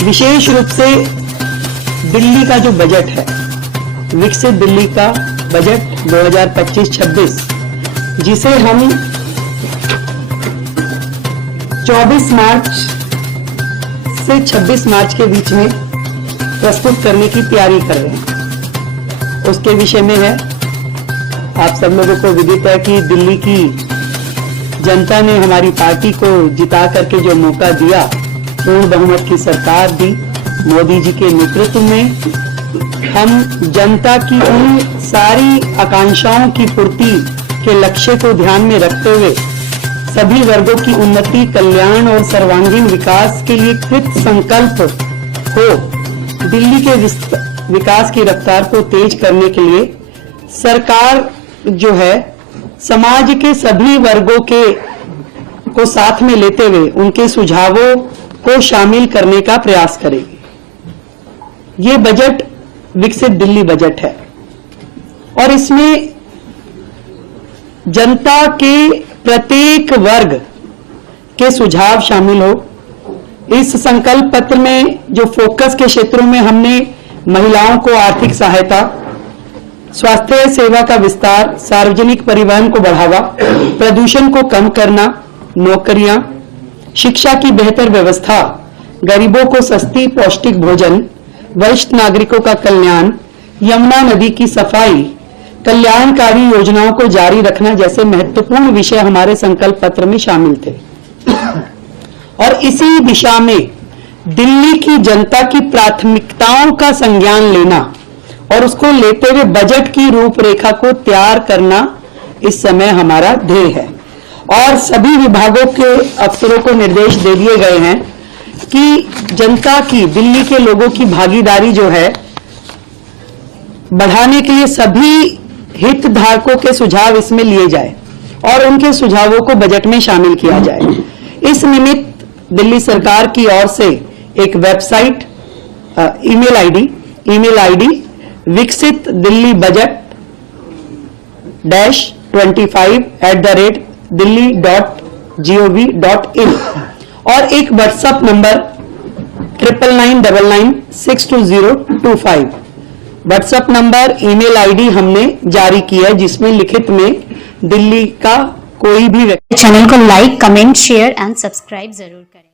विशेष रूप से दिल्ली का जो बजट है, विकसित दिल्ली का बजट 2025-26, जिसे हम 24 मार्च से 26 मार्च के बीच में प्रस्तुत करने की तैयारी कर रहे हैं, उसके विषय में है। आप सब लोगों को विदित है कि दिल्ली की जनता ने हमारी पार्टी को जिता करके जो मौका दिया, पूर्ण बहुमत की सरकार दी मोदी जी के नेतृत्व में, हम जनता की उन सारी आकांक्षाओं की पूर्ति के लक्ष्य को ध्यान में रखते हुए सभी वर्गों की उन्नति, कल्याण और सर्वांगीण विकास के लिए कृत संकल्प हो दिल्ली के विकास की रफ्तार को तेज करने के लिए सरकार जो है समाज के सभी वर्गों को साथ में लेते हुए उनके सुझावों को शामिल करने का प्रयास करेगी। ये बजट विकसित दिल्ली बजट है और इसमें जनता के प्रत्येक वर्ग के सुझाव शामिल हो। इस संकल्प पत्र में जो फोकस के क्षेत्रों में हमने महिलाओं को आर्थिक सहायता, स्वास्थ्य सेवा का विस्तार, सार्वजनिक परिवहन को बढ़ावा, प्रदूषण को कम करना, नौकरियां, शिक्षा की बेहतर व्यवस्था, गरीबों को सस्ती पौष्टिक भोजन, वरिष्ठ नागरिकों का कल्याण, यमुना नदी की सफाई, कल्याणकारी योजनाओं को जारी रखना जैसे महत्वपूर्ण विषय हमारे संकल्प पत्र में शामिल थे। और इसी दिशा में दिल्ली की जनता की प्राथमिकताओं का संज्ञान लेना और उसको लेते हुए बजट की रूपरेखा को तैयार करना इस समय हमारा ध्येय है। और सभी विभागों के अफसरों को निर्देश दे दिए गए हैं कि जनता की, दिल्ली के लोगों की भागीदारी जो है बढ़ाने के लिए सभी हितधारकों के सुझाव इसमें लिए जाए और उनके सुझावों को बजट में शामिल किया जाए। इस निमित्त दिल्ली सरकार की ओर से एक वेबसाइट, ईमेल आईडी विकसित दिल्ली बजट -25@delhi.gov.in और एक WhatsApp number 9999962025 WhatsApp number, email ID हमने जारी की है, जिसमें लिखित में दिल्ली का कोई भी व्यक्ति चैनल को like, comment, share and subscribe जरूर करें।